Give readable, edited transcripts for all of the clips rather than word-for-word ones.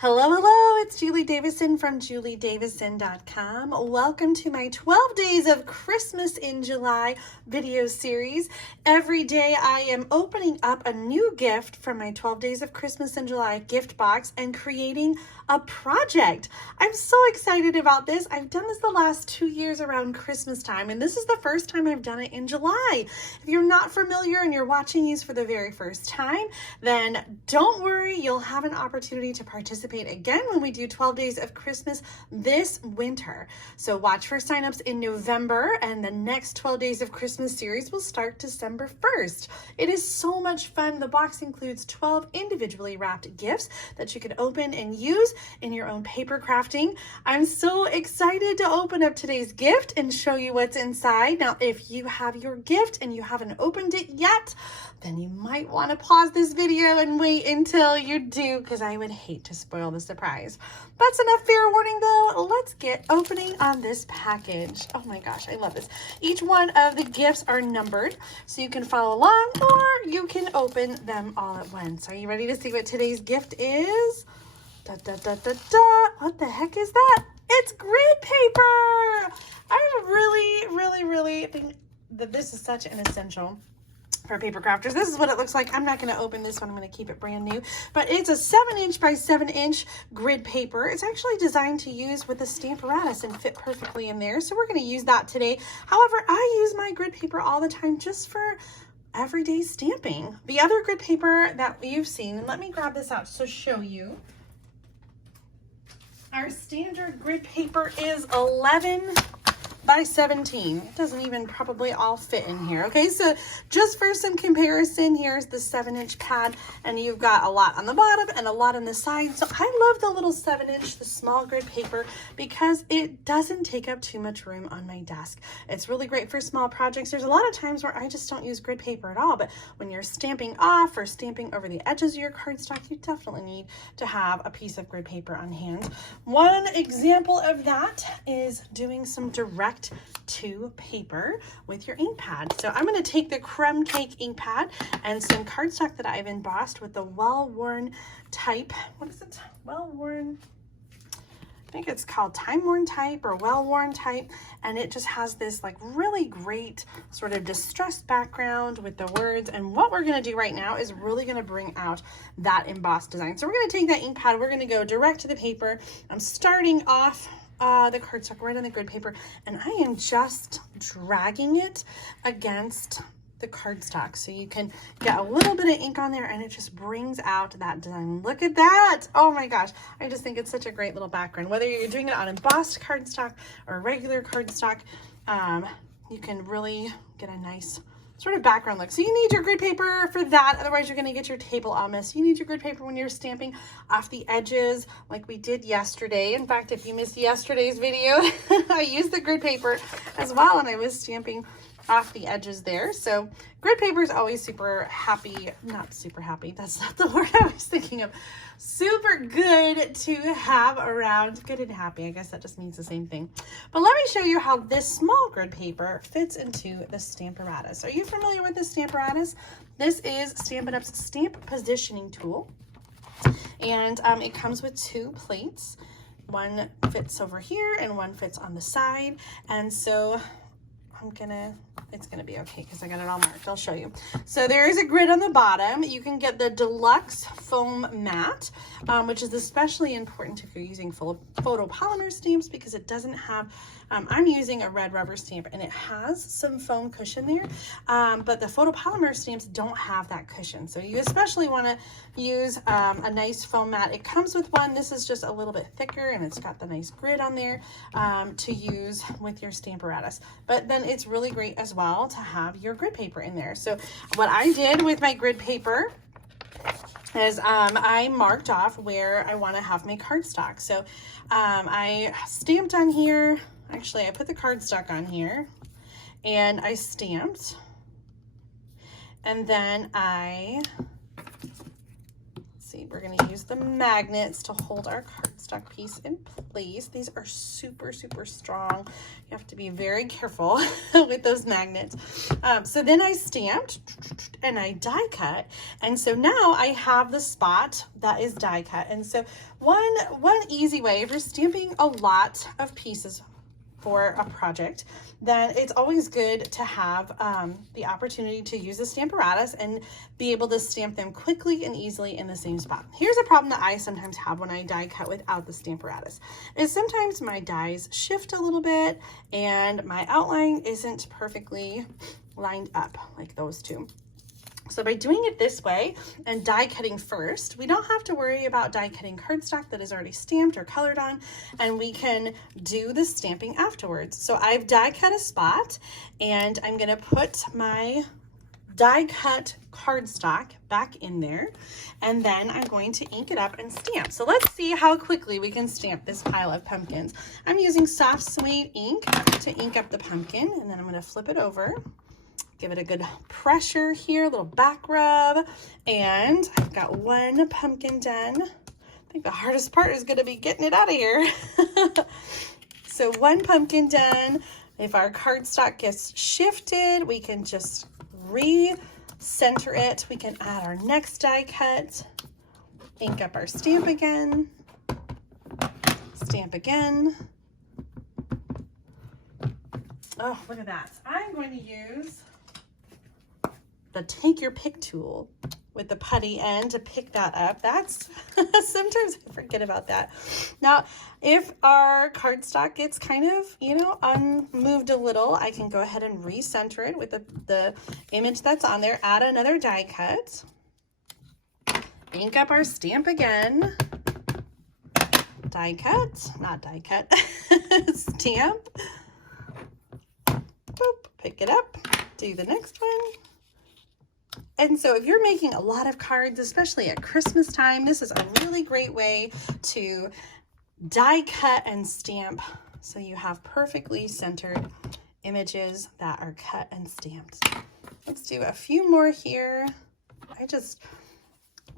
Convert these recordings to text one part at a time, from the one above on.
Hello, hello, it's Julie Davison from juliedavison.com. Welcome to my 12 Days of Christmas in July video series. Every day I am opening up a new gift from my 12 Days of Christmas in July gift box and creating a project. I'm so excited about this. I've done this the last 2 years around Christmas time, and this is the first time I've done it in July. If you're not familiar and you're watching these for the very first time, then don't worry, you'll have an opportunity to participate again when we do 12 Days of Christmas this winter. So watch for signups in November, and the next 12 Days of Christmas series will start December 1st. It is so much fun. The box includes 12 individually wrapped gifts that you can open and use in your own paper crafting. I'm so excited to open up today's gift and show you what's inside. Now, if you have your gift and you haven't opened it yet, then you might want to pause this video and wait until you do, because I would hate to spoil the surprise. That's enough fair warning though. Let's get opening on this package. Oh my gosh, I love this. Each one of the gifts are numbered, so you can follow along or you can open them all at once. Are you ready to see what today's gift is? Da, da, da, da, da. What the heck is that? It's grid paper. I really think that this is such an essential for paper crafters. This is what it looks like. I'm not going to open this one. I'm going to keep it brand new, but it's a 7" by 7" grid paper. It's actually designed to use with the Stamparatus and fit perfectly in there. So we're going to use that today. However, I use my grid paper all the time just for everyday stamping. The other grid paper that you've seen, and let me grab this out to show you. Our standard grid paper is 11 by 17. It doesn't even probably all fit in here. Okay, so just for some comparison, here's the 7" pad, and you've got a lot on the bottom and a lot on the side. So I love the little 7", the small grid paper, because it doesn't take up too much room on my desk. It's really great for small projects. There's a lot of times where I just don't use grid paper at all, but when you're stamping off or stamping over the edges of your cardstock, you definitely need to have a piece of grid paper on hand. One example of that is doing some direct to paper with your ink pad. So I'm going to take the crumb cake ink pad and some cardstock that I've embossed with the well-worn type. What is it? Well-worn. I think it's called time-worn type or well-worn type, and it just has this like really great sort of distressed background with the words. And what we're going to do right now is really going to bring out that embossed design. So we're going to take that ink pad, we're going to go direct to the paper. I'm starting off the cardstock right on the grid paper, and I am just dragging it against the cardstock so you can get a little bit of ink on there, and it just brings out that design. Look at that. Oh my gosh, I just think it's such a great little background. Whether you're doing it on embossed cardstock or regular cardstock, you can really get a nice sort of background look. So you need your grid paper for that, otherwise you're going to get your table all messed. You need your grid paper when you're stamping off the edges like we did yesterday. In fact, if you missed yesterday's video, I used the grid paper as well, and I was stamping off the edges there. So grid paper is always super happy, not super happy, that's not the word I was thinking of, super good to have around. Good and happy, I guess that just means the same thing. But let me show you how this small grid paper fits into the Stamparatus. Are you familiar with the Stamparatus? This is Stampin' Up's stamp positioning tool, and it comes with 2 plates. One fits over here and one fits on the side, and so it's gonna be okay because I got it all marked. I'll show you. So there is a grid on the bottom. You can get the deluxe foam mat, which is especially important if you're using photopolymer stamps, because it doesn't have, I'm using a red rubber stamp and it has some foam cushion there, but the photopolymer stamps don't have that cushion. So you especially want to use a nice foam mat. It comes with one. This is just a little bit thicker, and it's got the nice grid on there to use with your Stamparatus. But then it's really great as well to have your grid paper in there. So what I did with my grid paper is I marked off where I want to have my cardstock. So I stamped on here. Actually, I put the cardstock on here and I stamped, and then I see, we're going to use the magnets to hold our cardstock piece in place. These are super, super strong. You have to be very careful with those magnets. So then I stamped and I die cut. And so now I have the spot that is die cut. And so one easy way, if you're stamping a lot of pieces for a project, then it's always good to have the opportunity to use the Stamparatus and be able to stamp them quickly and easily in the same spot. Here's a problem that I sometimes have when I die cut without the Stamparatus, is sometimes my dies shift a little bit and my outline isn't perfectly lined up like those two. So by doing it this way and die cutting first, we don't have to worry about die cutting cardstock that is already stamped or colored on, and we can do the stamping afterwards. So I've die cut a spot and I'm gonna put my die cut cardstock back in there, and then I'm going to ink it up and stamp. So let's see how quickly we can stamp this pile of pumpkins. I'm using soft suede ink to ink up the pumpkin, and then I'm gonna flip it over. Give it a good pressure here, a little back rub, and I've got one pumpkin done. I think the hardest part is gonna be getting it out of here. So one pumpkin done. If our cardstock gets shifted, we can just re-center it. We can add our next die cut, ink up our stamp again, stamp again. Oh, look at that. I'm going to use the take your pick tool with the putty end to pick that up. That's sometimes I forget about that. Now, if our cardstock gets kind of, you know, unmoved a little, I can go ahead and recenter it with the image that's on there, add another die cut, ink up our stamp again, die cut, not die cut, stamp, boop, pick it up, do the next one. And so if you're making a lot of cards, especially at Christmas time, this is a really great way to die cut and stamp so you have perfectly centered images that are cut and stamped. Let's do a few more here. I just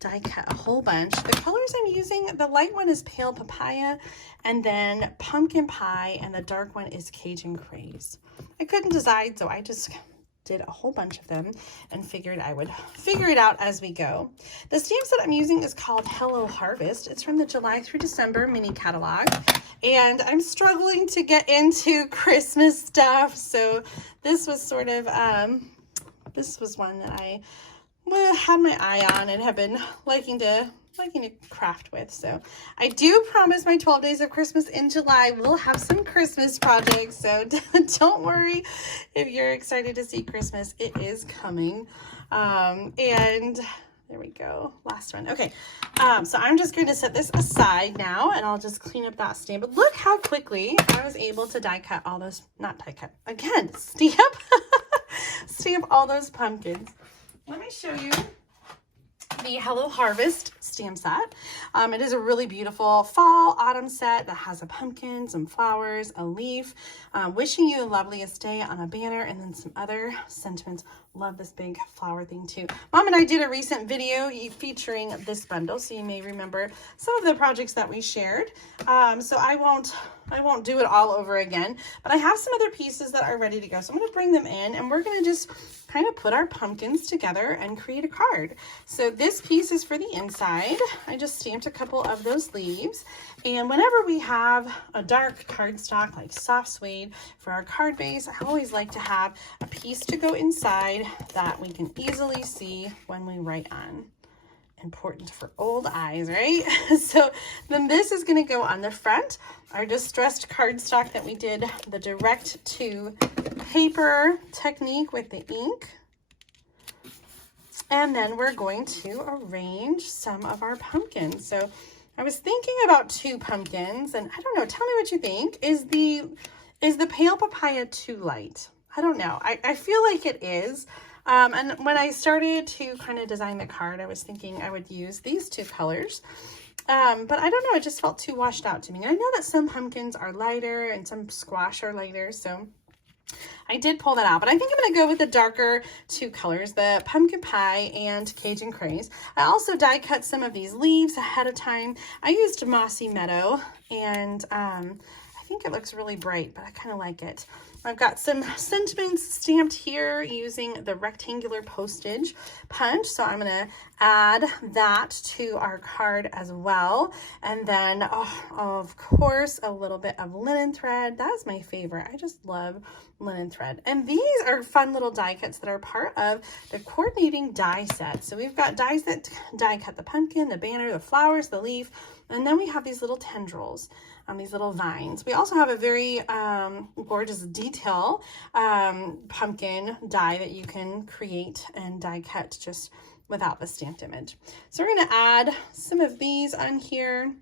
die cut a whole bunch. The colors I'm using, the light one is Pale Papaya, and then Pumpkin Pie, and the dark one is Cajun Craze. I couldn't decide, so I just did a whole bunch of them and figured I would figure it out as we go. The stamp set I'm using is called Hello Harvest. It's from the July through December mini catalog, and I'm struggling to get into Christmas stuff, so this was sort of this was one that I had my eye on and have been liking to craft with. So I do promise my 12 days of Christmas in July will have some Christmas projects, so don't worry if you're excited to see Christmas. It is coming. And there we go, last one. Okay, so I'm just going to set this aside now and I'll just clean up that stamp. But look how quickly I was able to die cut all those, not die cut, again, stamp, stamp all those pumpkins. Let me show you the Hello Harvest stamp set. It is a really beautiful fall autumn set that has a pumpkin, some flowers, a leaf, wishing you the loveliest day on a banner, and then some other sentiments. Love this big flower thing too. Mom and I did a recent video featuring this bundle, so you may remember some of the projects that we shared. So I won't do it all over again, but I have some other pieces that are ready to go. So I'm going to bring them in and we're going to just kind of put our pumpkins together and create a card. So this piece is for the inside. I just stamped a couple of those leaves. And whenever we have a dark cardstock like soft suede for our card base, I always like to have a piece to go inside that we can easily see when we write on. Important for old eyes, right? So then this is going to go on the front, our distressed cardstock that we did the direct to paper technique with the ink. And then we're going to arrange some of our pumpkins. So I was thinking about 2 pumpkins, and I don't know, tell me what you think. Is the Pale Papaya too light? I don't know. I feel like it is. And when I started to kind of design the card, I was thinking I would use these 2 colors. But I don't know, it just felt too washed out to me. And I know that some pumpkins are lighter and some squash are lighter, so I did pull that out, but I think I'm going to go with the darker two colors, the Pumpkin Pie and Cajun Craze. I also die cut some of these leaves ahead of time. I used Mossy Meadow, and I think it looks really bright, but I kind of like it. I've got some sentiments stamped here using the rectangular postage punch. So I'm going to add that to our card as well. And then, of course, a little bit of linen thread. That's my favorite. I just love linen thread. And these are fun little die cuts that are part of the coordinating die set. So we've got dies that die cut the pumpkin, the banner, the flowers, the leaf, and then we have these little tendrils. These little vines. We also have a very gorgeous detail pumpkin die that you can create and die cut just without the stamped image. So we're going to add some of these on here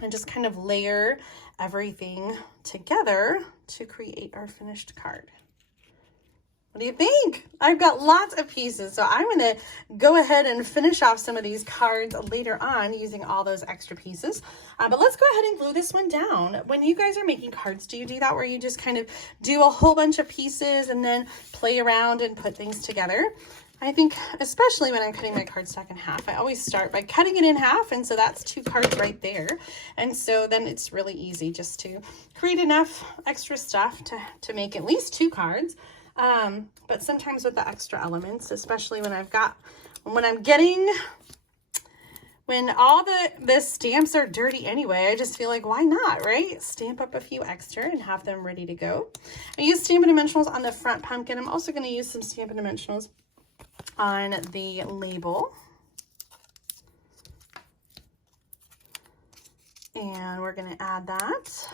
and just kind of layer everything together to create our finished card. What do you think? I've got lots of pieces, so I'm going to go ahead and finish off some of these cards later on using all those extra pieces. But let's go ahead and glue this one down. When you guys are making cards, do you do that where you just kind of do a whole bunch of pieces and then play around and put things together? I think, especially when I'm cutting my cardstock in half, I always start by cutting it in half, and so that's 2 cards right there. And so then it's really easy just to create enough extra stuff to make at least 2 cards. But sometimes with the extra elements, especially when when all the stamps are dirty anyway, I just feel like, why not, right? Stamp up a few extra and have them ready to go. I use Stampin' Dimensionals on the front pumpkin. I'm also going to use some Stampin' Dimensionals on the label. And we're going to add that.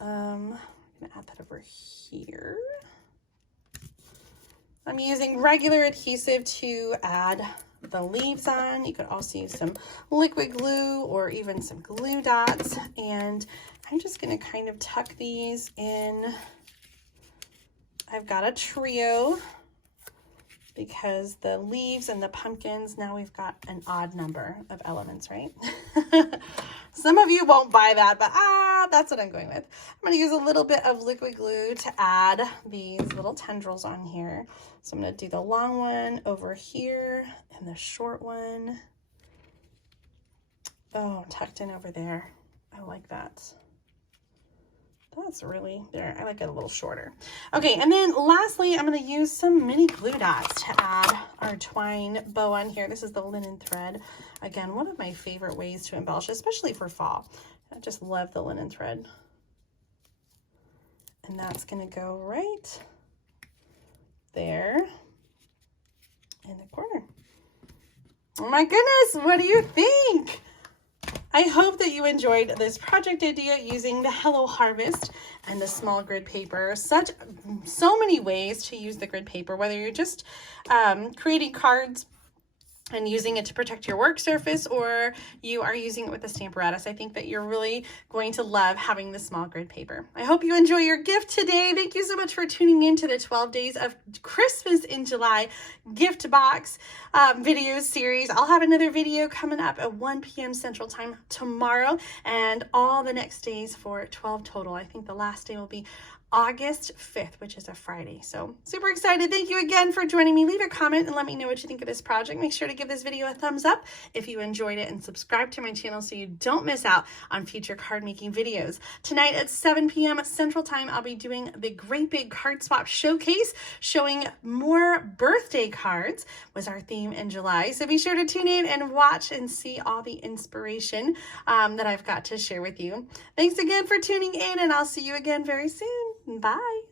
I'm going to add that over here. I'm using regular adhesive to add the leaves on. You could also use some liquid glue or even some glue dots. And I'm just going to kind of tuck these in. I've got a trio because the leaves and the pumpkins, now we've got an odd number of elements, right? Some of you won't buy that, but that's what I'm going with. I'm going to use a little bit of liquid glue to add these little tendrils on here. So I'm going to do the long one over here and the short one. Oh, tucked in over there. I like that. That's really there. I like it a little shorter. Okay, and then lastly, I'm going to use some mini glue dots to add our twine bow on here. This is the linen thread. Again, one of my favorite ways to embellish, especially for fall. I just love the linen thread. And that's going to go right there in the corner. Oh my goodness, what do you think? I hope that you enjoyed this project idea using the Hello Harvest and the small grid paper. So many ways to use the grid paper, whether you're just creating cards and using it to protect your work surface, or you are using it with the Stamparatus. I think that you're really going to love having the small grid paper. I hope you enjoy your gift today. Thank you so much for tuning in to the 12 Days of Christmas in July gift box video series. I'll have another video coming up at 1 p.m. Central Time tomorrow, and all the next days for 12 total. I think the last day will be August 5th, which is a Friday. So super excited. Thank you again for joining me. Leave a comment and let me know what you think of this project. Make sure to give this video a thumbs up if you enjoyed it, and subscribe to my channel so you don't miss out on future card making videos. Tonight at 7 p.m. Central Time, I'll be doing the Great Big Card Swap Showcase, showing more birthday cards was our theme in July. So be sure to tune in and watch and see all the inspiration that I've got to share with you. Thanks again for tuning in, and I'll see you again very soon. Bye.